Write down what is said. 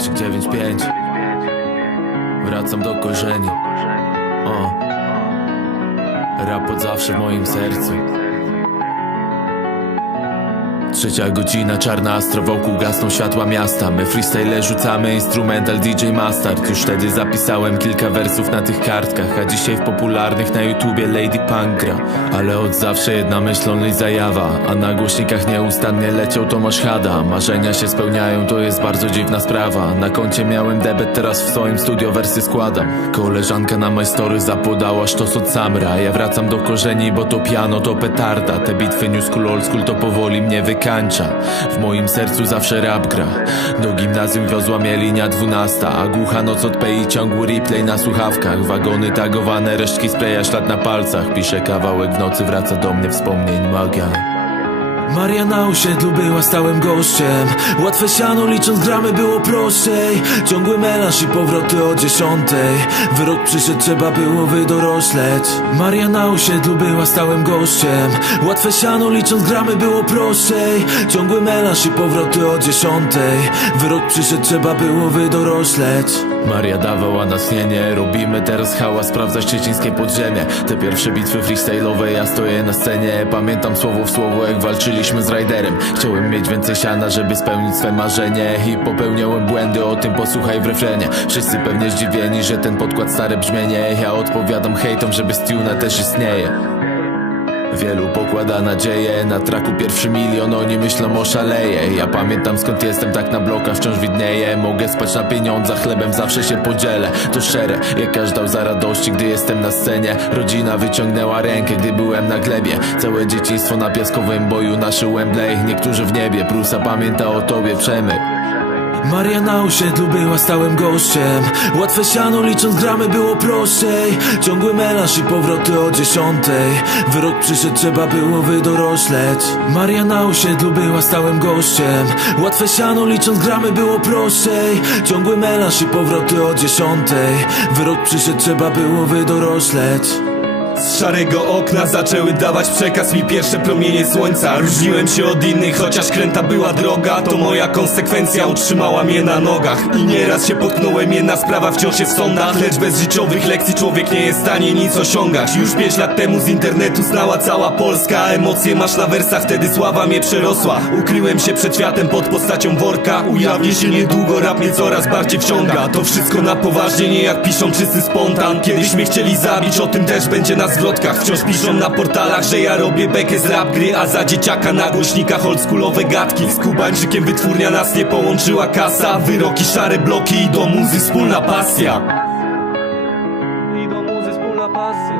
Maciek 95. Wracam do korzeni. Rap od zawsze w moim sercu. 3 godzina, czarna astro, wokół gasną światła miasta. My freestyle rzucamy, instrumental DJ Mastard. Już wtedy zapisałem kilka wersów na tych kartkach, a dzisiaj w popularnych na YouTubie Lady Punk gra. Ale od zawsze jedna myśl, only zajawa, a na głośnikach nieustannie leciał Tomasz Hada. Marzenia się spełniają, to jest bardzo dziwna sprawa. Na koncie miałem debet, teraz w swoim studio wersy składam. Koleżanka na my story zapodała sztos od Samra. Ja wracam do korzeni, bo to piano, to petarda. Te bitwy new school, old school to powoli mnie wykańcza. W moim sercu zawsze rap gra. Do gimnazjum wiozła mnie linia 12, a głucha noc od pei ciągły replay na słuchawkach. Wagony tagowane, resztki spraya, ślad na palcach. Piszę kawałek w nocy, wraca do mnie wspomnień magia. Maria na osiedlu była stałym gościem. Łatwe siano, licząc gramy było prościej. Ciągły melanż i powroty o 10. Wyrok przyszedł, trzeba było wydorośleć. Maria na osiedlu była stałym gościem. Łatwe siano, licząc gramy było prościej. Ciągły melanż i powroty o 10. Wyrok przyszedł, trzeba było wydorośleć. Maria dawała natchnienie, robimy teraz hałas, sprawdzać szczecińskie podziemie. Te pierwsze bitwy freestyle'owe, ja stoję na scenie. Pamiętam słowo w słowo, jak walczyliśmy z Riderem. Chciałem mieć więcej siana, żeby spełnić swe marzenie. I popełniałem błędy, o tym posłuchaj w refrenie. Wszyscy pewnie zdziwieni, że ten podkład stare brzmienie. Ja odpowiadam hejtom, że bez tuna też istnieje. Wielu pokłada nadzieję, na traku pierwszy milion, oni myślą oszaleję. Ja pamiętam skąd jestem, tak na blokach wciąż widnieje. Mogę spać na pieniądzach, chlebem zawsze się podzielę. To szczere, jak każdy dał za radości, gdy jestem na scenie. Rodzina wyciągnęła rękę, gdy byłem na glebie. Całe dzieciństwo na piaskowym boju, nasze Wembley. Niektórzy w niebie, Prusa pamięta o tobie, Przemyk. Maria na osiedlu była stałym gościem. Łatwe siano, licząc gramy było prościej. Ciągły melanż i powroty o 10. Wyrok przyszedł, trzeba było wydorośleć. Maria na osiedlu była stałym gościem. Łatwe siano, licząc gramy było prościej. Ciągły melanż i powroty o 10. Wyrok przyszedł, trzeba było wydorośleć. Z szarego okna zaczęły dawać przekaz mi pierwsze promienie słońca. Różniłem się od innych, chociaż kręta była droga. To moja konsekwencja utrzymała mnie na nogach. I nieraz się potknąłem, jedna sprawa wciąż jest w sądach. Lecz bez życiowych lekcji człowiek nie jest w stanie nic osiągać. Już 5 lat temu z internetu znała cała Polska. Emocje masz na wersach, wtedy sława mnie przerosła. Ukryłem się przed światem pod postacią worka. Ujawnię się niedługo, rap mnie coraz bardziej wciąga. To wszystko na poważnie, nie jak piszą czysty spontan. Kiedyś mnie chcieli zabić, o tym też będzie na zwrotkach. Wciąż piszą na portalach, że ja robię bekę z rap gry, a za dzieciaka na głośnikach oldschoolowe gadki. Z Kubańczykiem wytwórnia nas nie połączyła kasa. Wyroki, szare bloki i do muzy wspólna pasja. I do muzy wspólna pasja.